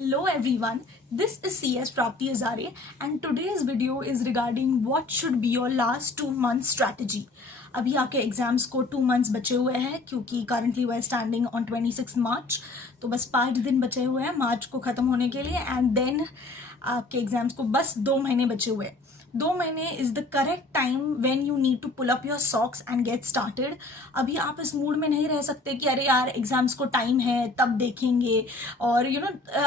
Hello everyone, this is CS Prapti Azare and today's video is regarding what should be your last 2 months strategy. अभी आपके exams को 2 months बचे हुए हैं क्योंकि currently we are standing on 26 March, तो बस 5 दिन बचे हुए हैं मार्च को ख़त्म होने के लिए एंड देन आपके एग्जाम्स को बस 2 महीने बचे हुए हैं. 2 महीने is the correct time when you need to pull up your socks and get started. अभी आप इस मूड में नहीं रह सकते कि अरे यार एग्जाम्स को टाइम है तब देखेंगे, और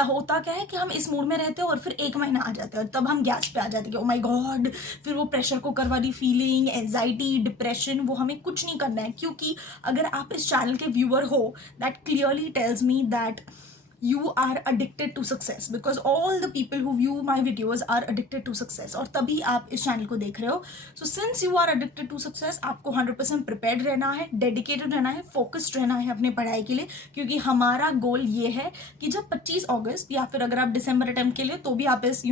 होता क्या है कि हम इस मूड में रहते हैं और फिर 1 महीना आ जाता है और तब हम गैस पे आ जाते हैं कि ओ माय गॉड, फिर वो प्रेशर कुकर वाली फीलिंग, एंजाइटी, डिप्रेशन, वो हमें कुछ नहीं करना है. क्योंकि अगर आप इस चैनल के व्यूअर हो, that clearly tells me that you are addicted to success because all the people who view my videos are addicted to success और तभी आप इस चैनल को देख रहे हो. So since you are addicted to success, आपको 100% prepared रहना है, dedicated रहना है, focused रहना है अपने पढ़ाई के लिए, क्योंकि हमारा गोल ये है कि जब 25 अगस्त या फिर अगर आप दिसंबर अटेम्प्ट के लिए तो भी आप इस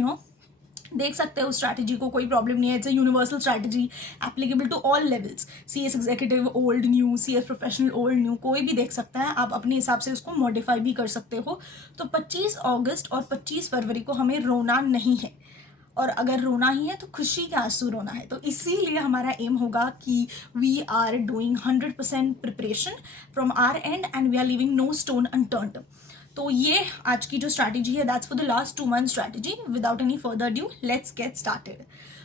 देख सकते हो स्ट्रैटेजी को, कोई प्रॉब्लम नहीं है. It's a universal strategy applicable to all levels. CS executive old new, CS professional old new, कोई भी देख सकता है. आप अपने हिसाब से उसको मॉडिफाई भी कर सकते हो. तो 25 अगस्त और 25 फरवरी को हमें रोना नहीं है, और अगर रोना ही है तो खुशी के आंसू रोना है. तो इसीलिए हमारा एम होगा कि we are doing 100% preparation from our end and we are leaving no stone unturned. तो ये आज की जो स्ट्रैटेजी है, that's for the last 2 months strategy. Without any further due, let's get started.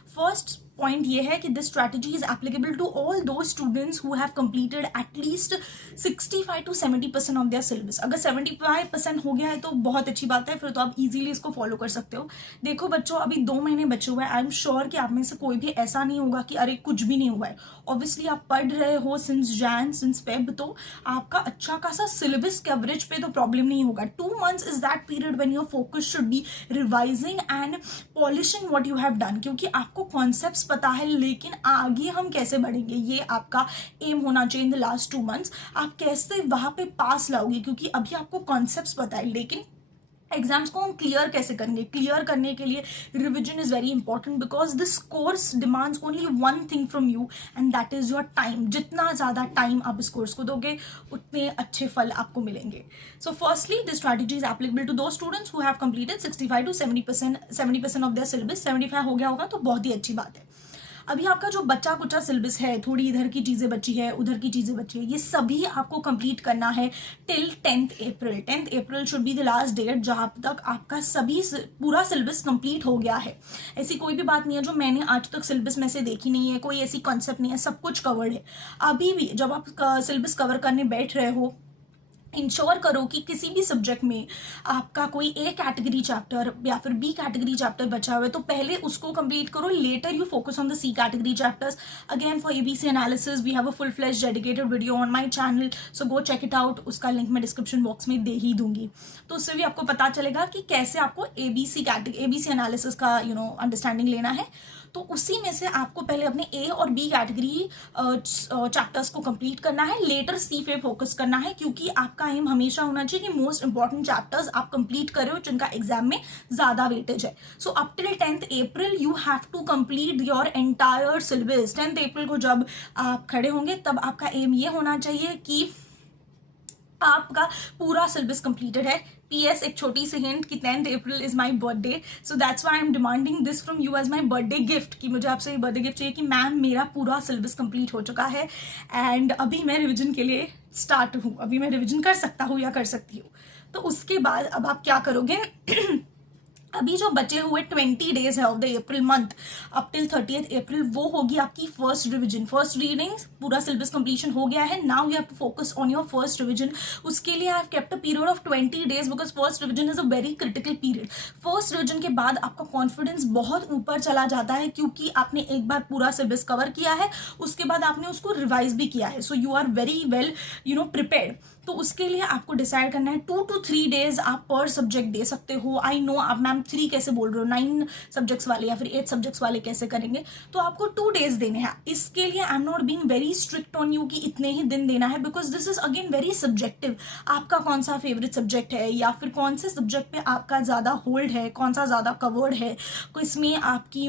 First point ये है कि this strategy is applicable to all those students who have completed at least 65 to 70% of their syllabus. अगर 75% हो गया है तो बहुत अच्छी बात है, फिर तो आप इजीली इसको फॉलो कर सकते हो. देखो बच्चों, अभी 2 महीने बचे हुए हैं. आई एम श्योर कि आप में से कोई भी ऐसा नहीं होगा कि अरे कुछ भी नहीं हुआ है. ऑब्वियसली आप पढ़ रहे हो सिंस जैन, सिंस फेब, तो आपका अच्छा खासा सिलेबस कवरेज पे तो प्रॉब्लम नहीं होगा. 2 months is that period when your focus should be revising and polishing what you have done, क्योंकि आपको कॉन्सेप्ट्स पता है, लेकिन आगे हम कैसे बढ़ेंगे ये आपका एम होना चाहिए इन द लास्ट 2 months. आप कैसे वहां पे पास लाओगे, क्योंकि अभी आपको कॉन्सेप्ट्स पता है, लेकिन एग्जाम्स को हम क्लियर कैसे करेंगे. क्लियर करने के लिए revision is very important because this course demands only one thing from you and that is your time. जितना ज़्यादा टाइम आप इस कोर्स को दोगे उतने अच्छे फल आपको मिलेंगे. So firstly this strategy is applicable to those students who have completed 65 to 70% of their syllabus. 75 हो गया होगा तो बहुत ही अच्छी बात है. अभी आपका जो बच्चा कुचा सिलेबस है, थोड़ी इधर की चीज़ें बची है, उधर की चीज़ें बची है, ये सभी आपको कंप्लीट करना है till 10th April. 10th April should be the last date जहाँ तक आपका सभी पूरा सिलेबस कंप्लीट हो गया है. ऐसी कोई भी बात नहीं है जो मैंने आज तक सिलेबस में से देखी नहीं है, कोई ऐसी कॉन्सेप्ट नहीं है, सब कुछ कवर्ड है. अभी भी जब आप सिलेबस कवर करने बैठ रहे हो, इंश्योर करो कि किसी भी सब्जेक्ट में आपका कोई ए कैटेगरी चैप्टर या फिर बी कैटेगरी चैप्टर बचा हुआ है तो पहले उसको कंप्लीट करो. Later you focus on the C category chapters. Again for ABC analysis we have a full fledged dedicated video on my channel, so go check it out. उसका link मैं description box में दे ही दूंगी, तो उससे भी आपको पता चलेगा कि कैसे आपको ABC एनालिसिस का अंडरस्टैंडिंग लेना है. तो उसी में से आपको पहले अपने ए और बी कैटेगरी चैप्टर्स को कंप्लीट करना है, लेटर सी पे फोकस करना है, क्योंकि आपका एम हमेशा होना चाहिए कि मोस्ट इंपॉर्टेंट चैप्टर्स आप कंप्लीट कर रहे हो जिनका एग्जाम में ज्यादा वेटेज है. So up till 10th April you have to complete your entire syllabus. 10th April को जब आप खड़े होंगे तब आपका एम ये होना चाहिए कि आपका पूरा सिलेबस कंप्लीटेड है. PS एक छोटी सी हिंट कि 10th April is my birthday, so that's why I am demanding this from you as my birthday gift, कि मुझे आपसे ये बर्थडे गिफ्ट चाहिए कि मैम मेरा पूरा सिलेबस कंप्लीट हो चुका है एंड अभी मैं रिविजन के लिए स्टार्ट हूँ, अभी मैं रिविजन कर सकता हूँ या कर सकती हूँ. तो उसके बाद अब आप क्या करोगे अभी जो बचे हुए 20 डेज है of the April month up till 30th April, वो होगी आपकी फर्स्ट रिविजन. फर्स्ट रीडिंग पूरा सिलेबस कंप्लीशन हो गया है. Now you have to focus on your first revision. उसके लिए I have kept a period of 20 days because first revision is a very critical period. First revision के बाद आपका confidence बहुत ऊपर चला जाता है, क्योंकि आपने एक बार पूरा सिलेबस कवर किया है, उसके बाद आपने उसको रिवाइज भी किया है. So you are very well prepared. तो उसके लिए आपको डिसाइड करना है 2 to 3 डेज आप पर सब्जेक्ट दे सकते हो. आई नो आप मैम 3 कैसे बोल रहे हो, 9 सब्जेक्ट्स वाले या फिर 8 सब्जेक्ट्स वाले कैसे करेंगे, तो आपको 2 डेज देने हैं. इसके लिए I am not being very strict on you कि इतने ही दिन देना है, because this is again very subjective. आपका कौन सा फेवरेट सब्जेक्ट है या फिर कौन से सब्जेक्ट पे आपका ज़्यादा होल्ड है, कौन सा ज़्यादा कवर्ड है, इसमें आपकी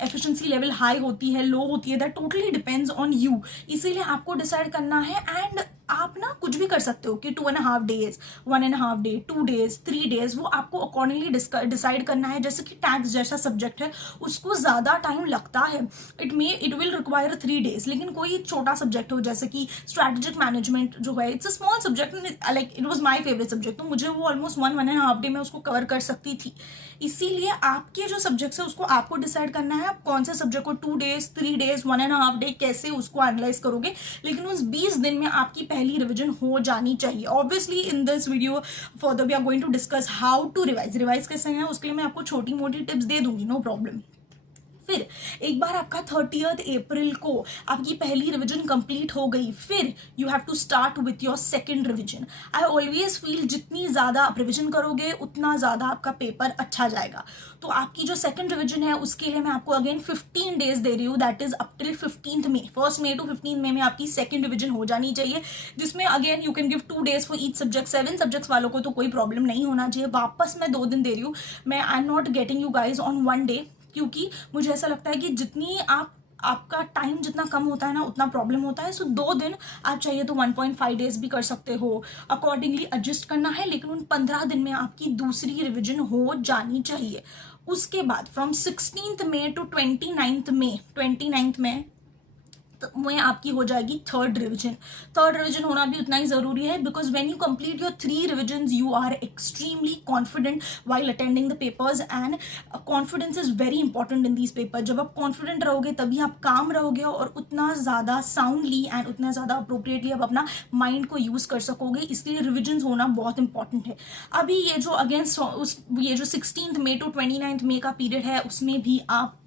एफिशिएंसी लेवल हाई होती है, लो होती है, that totally depends on you. इसीलिए आपको डिसाइड करना है. एंड आप ना कुछ भी कर सकते हो कि 2.5 डेज, 1.5 डे, 2 डेज, 3 डेज, वो आपको अकॉर्डिंगली डिसाइड करना है। जैसे कि टैक्स जैसा सब्जेक्ट है उसको ज़्यादा टाइम लगता है, इट विल रिक्वायर 3 डेज, लेकिन कोई छोटा सब्जेक्ट हो जैसे कि स्ट्रैटेजिक मैनेजमेंट जो है, it's a small subject, like it was my favourite subject, तो मुझे वो ऑलमोस्ट 1.5 डे में उसको कवर कर सकती थी। इसीलिए आपके जो सब्जेक्ट्स है उसको आपको डिसाइड करना है, आप कौन से सब्जेक्ट को 2 डेज, 3 डेज, 1.5 डे कैसे उसको एनालाइज करोगे, लेकिन उस 20 दिन में आपकी पहली रिविजन हो जानी चाहिए। Obviously in this video further we are going to discuss how to revise कैसे है, उसके लिए मैं आपको छोटी मोटी टिप्स दे दूंगी, नो प्रॉब्लम। फिर एक बार आपका 30th अप्रैल को आपकी पहली रिवीजन कंप्लीट हो गई, फिर you have to start with your second revision. I always feel जितनी ज़्यादा आप रिवीजन करोगे उतना ज़्यादा आपका पेपर अच्छा जाएगा। तो आपकी जो सेकंड रिवीजन है उसके लिए मैं आपको अगेन 15 डेज दे रही हूँ, that is up till 15th मई, 1 मई टू 15 मई में आपकी सेकंड रिवीजन हो जानी चाहिए, जिसमें again you can give 2 days for each subject. 7 subjects वालों को तो कोई प्रॉब्लम नहीं होना चाहिए। वापस मैं 2 दिन दे रही हूँ, मैं I am not getting you guys on 1 day, क्योंकि मुझे ऐसा लगता है कि जितनी आपका टाइम जितना कम होता है ना उतना प्रॉब्लम होता है। सो 2 दिन आप चाहिए तो 1.5 डेज भी कर सकते हो, अकॉर्डिंगली एडजस्ट करना है, लेकिन उन 15 दिन में आपकी दूसरी रिविजन हो जानी चाहिए। उसके बाद from 16th May to 29th मई में आपकी हो जाएगी थर्ड रिवीजन। थर्ड रिवीजन होना भी उतना ही जरूरी है, because when you complete your 3 revision you are extremely confident while attending the papers, and confidence is very important in these paper. जब आप कॉन्फिडेंट रहोगे तभी आप काम रहोगे और उतना ज़्यादा साउंडली एंड उतना ज़्यादा अप्रोप्रिएटली आप अपना माइंड को यूज़ कर सकोगे, इसलिए रिविजन होना बहुत इंपॉर्टेंट है। अभी ये जो ये जो 16th मई टू 29th मई का पीरियड है उसमें भी आप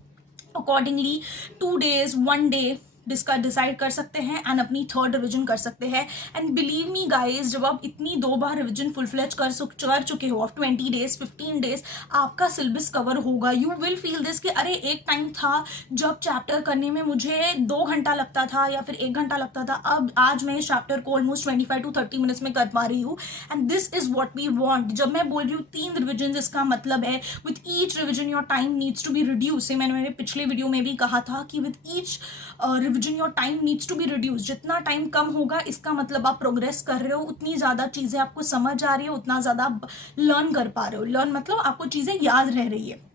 अकॉर्डिंगली 2 डेज, 1 डे डिसाइड कर सकते हैं एंड अपनी थर्ड रिवीजन कर सकते हैं। एंड बिलीव मी गाइज, जब आप इतनी 2 बार रिवीजन फुल फ्लेज कर चुके हो ऑफ 20 डेज, 15 डेज, आपका सिलेबस कवर होगा। यू विल फील दिस कि अरे एक टाइम था जब चैप्टर करने में मुझे 2 घंटा लगता था या फिर 1 घंटा लगता था, अब आज मैं इस चैप्टर को ऑलमोस्ट 25 to 30 मिनट्स में कर पा रही हूँ। And this is what we want. जब मैं बोल रही हूँ 3 रिविजन, इसका मतलब है with each revision your time needs to be reduce. मैंने मेरे पिछले वीडियो में भी कहा था कि with each revision your time needs to be reduce. जितना टाइम कम होगा इसका मतलब आप प्रोग्रेस कर रहे हो, उतनी ज्यादा चीजें आपको समझ आ रही है, उतना ज्यादा आप लर्न कर पा रहे हो। लर्न मतलब आपको चीजें याद रह रही है,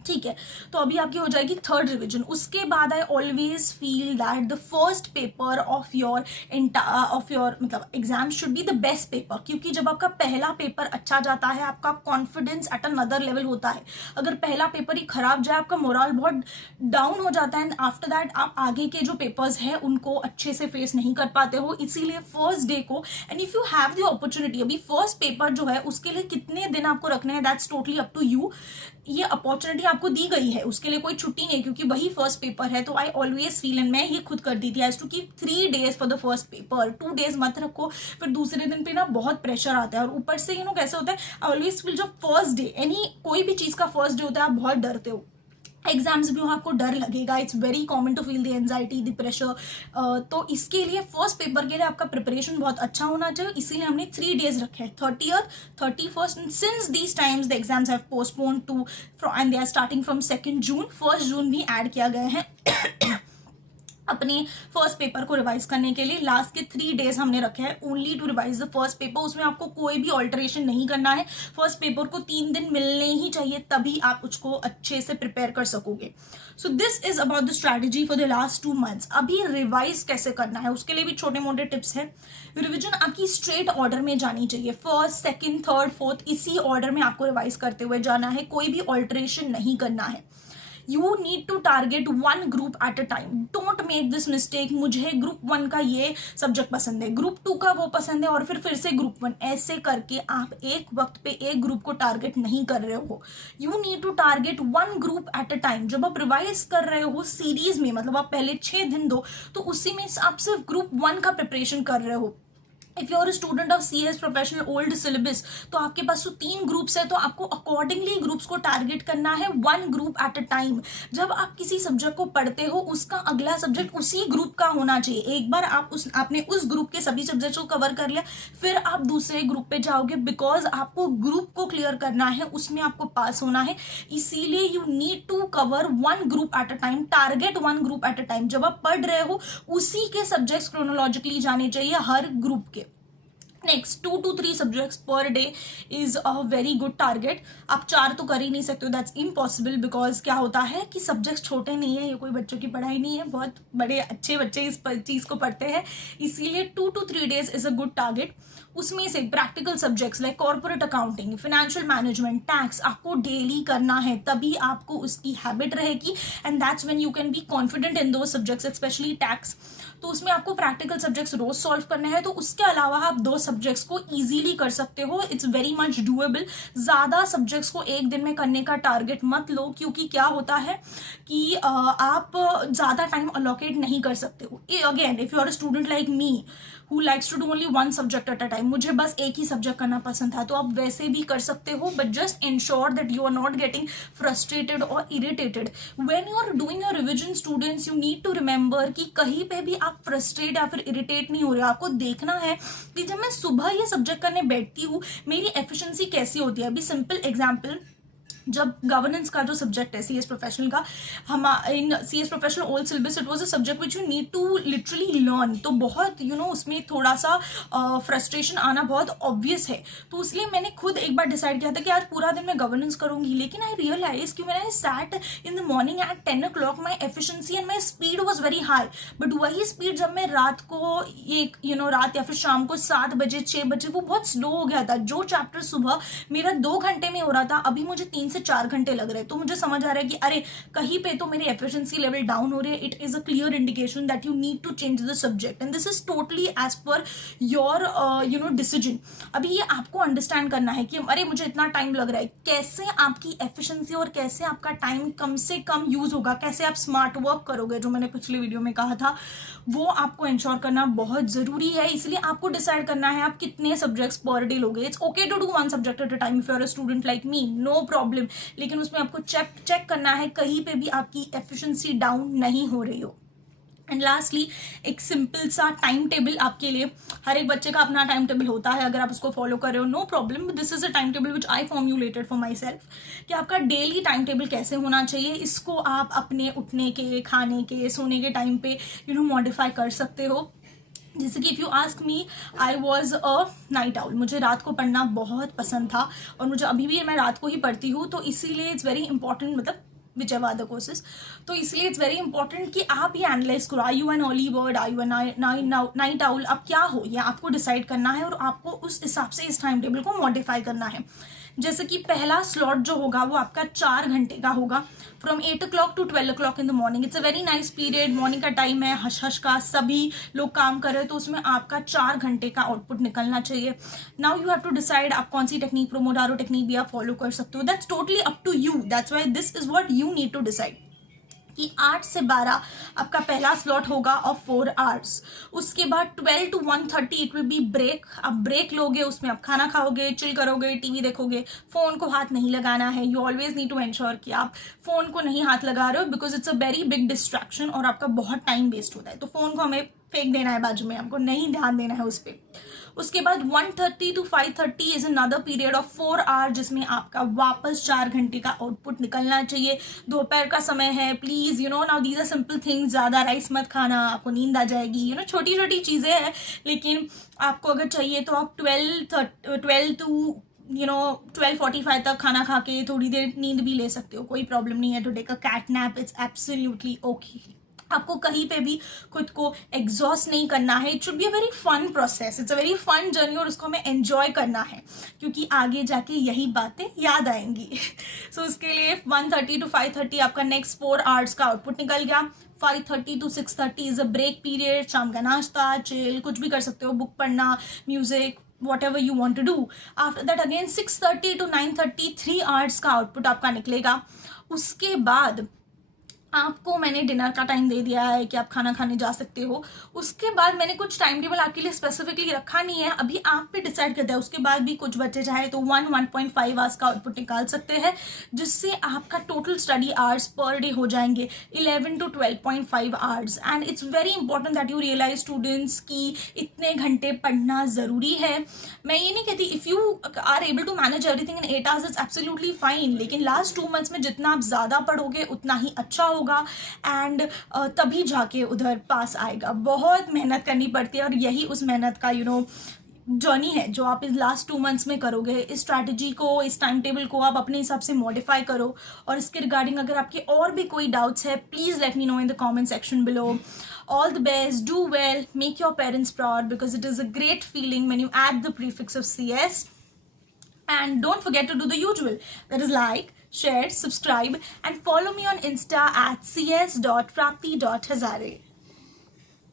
ठीक है। तो अभी आपकी हो जाएगी थर्ड रिवीजन। उसके बाद I always feel that the first paper of your मतलब exam should be the best paper, क्योंकि जब आपका पहला पेपर अच्छा जाता है आपका कॉन्फिडेंस एट अनदर लेवल होता है। अगर पहला पेपर ही खराब जाए आपका मोरल बहुत डाउन हो जाता है, एंड आफ्टर दैट आप आगे के जो पेपर्स हैं उनको अच्छे से फेस नहीं कर पाते हो। इसीलिए फर्स्ट डे को, and if you have the opportunity, अभी फर्स्ट पेपर जो है उसके लिए कितने दिन आपको रखने हैं that's totally up to you. ये अपॉर्चुनिटी आपको दी गई है, उसके लिए कोई छुट्टी नहीं, क्योंकि वही फर्स्ट पेपर है। तो आई ऑलवेज फील, एंड मैं ये खुद कर दी थी, I to keep 3 days for the first paper. 2 days मत रखो, फिर दूसरे दिन पे ना बहुत प्रेशर आता है। और ऊपर से कैसे होता है, आई ऑलवेज फील जब फर्स्ट डे, कोई भी चीज का फर्स्ट डे होता है आप बहुत डरते हो, एग्जाम्स भी हो आपको डर लगेगा, it's very common to feel the anxiety, the pressure. तो इसके लिए फर्स्ट पेपर के लिए आपका प्रिपरेशन बहुत अच्छा होना चाहिए, इसीलिए हमने 3 डेज रखे हैं, 30th, 31st, and since these times the exams have postponed to and they are starting from 2 June, 1 जून भी ऐड किया गया है अपने फर्स्ट पेपर को रिवाइज करने के लिए। लास्ट के 3 डेज हमने रखे हैं only to revise the first paper. उसमें आपको कोई भी ऑल्टरेशन नहीं करना है, फर्स्ट पेपर को 3 दिन मिलने ही चाहिए, तभी आप उसको अच्छे से प्रिपेयर कर सकोगे। So this is about the strategy for the last 2 months. अभी रिवाइज कैसे करना है उसके लिए भी छोटे मोटे टिप्स हैं। रिविजन आपकी स्ट्रेट ऑर्डर में जानी चाहिए, फर्स्ट, सेकेंड, थर्ड, फोर्थ, इसी ऑर्डर में आपको रिवाइज करते हुए जाना है, कोई भी ऑल्टरेशन नहीं करना है। You need to target 1 group at a time, don't make this mistake, मुझे ग्रुप 1 का ये सब्जेक्ट पसंद है, ग्रुप 2 का वो पसंद है और फिर से ग्रुप 1, ऐसे करके आप एक वक्त पे एक ग्रुप को टारगेट नहीं कर रहे हो। You need to target 1 group at a time. जब आप रिवाइज कर रहे हो सीरीज में, मतलब आप पहले 6 दिन दो, तो उसी में आप सिर्फ ग्रुप 1 का प्रिपरेशन कर रहे हो। If you are student of C S professional old syllabus, तो आपके पास तो 3 ग्रुप्स है, तो आपको अकॉर्डिंगली ग्रुप्स को टारगेट करना है, 1 ग्रुप एट अ टाइम। जब आप किसी सब्जेक्ट को पढ़ते हो, उसका अगला सब्जेक्ट उसी ग्रुप का होना चाहिए। एक बार आपने उस ग्रुप के सभी सब्जेक्ट्स को कवर कर लिया, फिर आप दूसरे ग्रुप पे जाओगे, बिकॉज आपको ग्रुप को क्लियर करना है, उसमें आपको पास होना है। इसीलिए you need to cover 1 group at a time, target 1 group at a time. जब आप पढ़ रहे हो, उसी के सब्जेक्ट्स क्रोनोलॉजिकली जाने चाहिए हर ग्रुप के। Next 2 to 3 subjects per day is a very good target. आप 4 तो कर ही नहीं सकते हो, दैट्स इम्पॉसिबल, बिकॉज क्या होता है कि सब्जेक्ट्स छोटे नहीं है, ये कोई बच्चों की पढ़ाई नहीं है, बहुत बड़े अच्छे बच्चे इस चीज को पढ़ते हैं। इसीलिए 2 to 3 days is a good target. उसमें से practical subjects like corporate accounting, financial management, tax आपको डेली करना है, तभी आपको उसकी हैबिट रहेगी, and that's when you can be confident in those subjects, specially tax. तो उसमें आपको प्रैक्टिकल सब्जेक्ट्स रोज सॉल्व करने हैं। तो उसके अलावा आप 2 सब्जेक्ट्स को इजीली कर सकते हो, इट्स वेरी मच डूएबल। ज्यादा सब्जेक्ट्स को एक दिन में करने का टारगेट मत लो, क्योंकि क्या होता है कि आप ज्यादा टाइम अलोकेट नहीं कर सकते हो। Again, if you are a student like me who likes to do only 1 subject at a time, मुझे बस एक ही सब्जेक्ट करना पसंद था, तो आप वैसे भी कर सकते हो, but just ensure that you are not getting frustrated और irritated when you are doing your revision. Students, you need to remember कि कहीं पे भी आप फ्रस्ट्रेट या फिर इरिटेट नहीं हो रहे हो। आपको देखना है कि जब मैं सुबह ये सब्जेक्ट करने बैठती हूँ, मेरी एफिशिएंसी कैसी होती है। अभी सिंपल एग्जाम्पल, जब गवर्नेंस का जो सब्जेक्ट है सी एस प्रोफेशनल का, हम in C S professional old syllabus, it was a subject which you need to literally learn, तो बहुत उसमें थोड़ा सा फ्रस्ट्रेशन आना बहुत ऑब्वियस है। तो इसलिए मैंने खुद एक बार डिसाइड किया था कि आज पूरा दिन मैं गवर्नेंस करूंगी, लेकिन आई रियलाइज कि मैंने sat in the morning at 10 o'clock, my efficiency and my speed was very high, but वही स्पीड जब मैं रात को एक रात या फिर शाम को 7 बजे 6 बजे, वो बहुत स्लो हो गया था। जो चैप्टर सुबह मेरा 2 घंटे में हो रहा था, अभी मुझे 3 से 4 घंटे लग रहे हैं। तो मुझे समझ आ रहा है कि अरे, कहीं पे तो मेरी एफिशिएंसी लेवल डाउन हो रही है। It is a clear indication that you need to change the subject, and this is totally as per your decision. अभी ये आपको अंडरस्टैंड करना है कि अरे, मुझे इतना टाइम लग रहा है, कैसे आपकी एफिशिएंसी और कैसे आपका टाइम कम से कम यूज होगा, कैसे आप स्मार्ट वर्क करोगे, जो मैंने पिछले वीडियो में कहा था, वो आपको इंश्योर करना बहुत जरूरी है। इसलिए आपको डिसाइड करना है आप कितने सब्जेक्ट्स पर डे लोगे। It's okay to do 1 subject at a time if you are a student like me, no problem, लेकिन उसमें आपको चेक करना है कहीं पे भी आपकी एफिशिएंसी डाउन नहीं हो रही हो। एंड लास्टली, एक सिंपल सा टाइम टेबल आपके लिए, हर एक बच्चे का अपना टाइम टेबल होता है, अगर आप उसको फॉलो कर रहे हो no problem, this is a time table which I formulated for myself, कि आपका डेली टाइम टेबल कैसे होना चाहिए। इसको आप अपने उठने के, खाने के, सोने के टाइम पे मॉडिफाई कर सकते हो। जैसे कि if you ask me, I was a night owl, मुझे रात को पढ़ना बहुत पसंद था, और मुझे अभी भी मैं रात को ही पढ़ती हूँ। तो इसीलिए इट्स वेरी इंपॉर्टेंट, मतलब विच एवर द कोर्सेज, तो इसलिए इट्स वेरी इंपॉर्टेंट कि आप ये एनालाइज करो, are you an early bird, are you an night owl, आप क्या हो, ये आपको डिसाइड करना है, और आपको उस हिसाब से इस टाइम टेबल को मॉडिफाई करना है। जैसे कि पहला स्लॉट जो होगा वो आपका 4 घंटे का होगा, from 8 o'clock to 12 o'clock in the morning. It's a very nice period, morning का टाइम है, हश हश का, सभी लोग काम कर रहे हैं, तो उसमें आपका 4 घंटे का आउटपुट निकलना चाहिए। Now you have to decide आप कौन सी टेक्निक, प्रोमोडारो टेक्निक भी आप फॉलो कर सकते हो, that's totally up to you, that's why this is what you need to decide, कि 8 से 12 आपका पहला स्लॉट होगा ऑफ 4 hours। उसके बाद 12 to 1:30 it will be break, आप ब्रेक लोगे, उसमें आप खाना खाओगे, चिल करोगे, टीवी देखोगे, फोन को हाथ नहीं लगाना है। You always need to ensure कि आप फोन को नहीं हाथ लगा रहे हो, because it's a very big distraction और आपका बहुत टाइम वेस्ट होता है। तो फोन को हमें फेंक देना है बाजू में, आपको नहीं ध्यान देना है उस पर। उसके बाद 1:30 to 5:30 is another period of 4 hours, जिसमें आपका वापस 4 घंटे का आउटपुट निकलना चाहिए। दोपहर का समय है, please now these are simple things, ज्यादा राइस मत खाना, आपको नींद आ जाएगी। छोटी छोटी चीजें हैं, लेकिन आपको अगर चाहिए तो आप 12 to 12:45 तक खाना खा के थोड़ी देर नींद भी ले सकते हो, कोई प्रॉब्लम नहीं है। To take a cat nap, it's absolutely okay. आपको कहीं पे भी खुद को एग्जॉस्ट नहीं करना है। It should be a very fun process, it's a very fun journey, और उसको हमें एंजॉय करना है, क्योंकि आगे जाके यही बातें याद आएंगी। सो उसके लिए 1:30 to 5:30 आपका नेक्स्ट 4 hours का आउटपुट निकल गया। 5:30 to 6:30 is a break period, शाम का नाश्ता, चिल, कुछ भी कर सकते हो, बुक पढ़ना, music, whatever you want to do. After that again 6:30 to 9:30 3 hours का आउटपुट आपका निकलेगा। उसके बाद आपको मैंने डिनर का टाइम दे दिया है कि आप खाना खाने जा सकते हो, उसके बाद मैंने कुछ टाइम टेबल आपके लिए स्पेसिफिकली रखा नहीं है, अभी आप पे डिसाइड करते हैं। उसके बाद भी कुछ बच्चे चाहे तो 1.5 आवर्स का आउटपुट निकाल सकते हैं, जिससे आपका total study hours per day हो जाएंगे 11 to 12.5 hours. And it's very important that you realize students की इतने घंटे पढ़ना ज़रूरी है। मैं ये नहीं कहती if you are able to manage everything in 8 hours it's absolutely fine, लेकिन लास्ट 2 मंथ्स में जितना आप ज़्यादा पढ़ोगे उतना ही अच्छा होगा एंड तभी जाके उधर पास आएगा। बहुत मेहनत करनी पड़ती है और यही उस मेहनत का जर्नी है जो आप इस लास्ट 2 मंथ्स में करोगे। इस स्ट्रैटेजी को, इस टाइम टेबल को आप अपने हिसाब से मॉडिफाई करो। और इसके रिगार्डिंग अगर आपके और भी कोई डाउट्स है, please let me know in the comment section below. All the best, do well, make your parents proud because it is a great feeling when you add the prefix of CS. And don't forget to do the usual, that is like, share, subscribe and follow me on Insta at cs.prapti.hazare.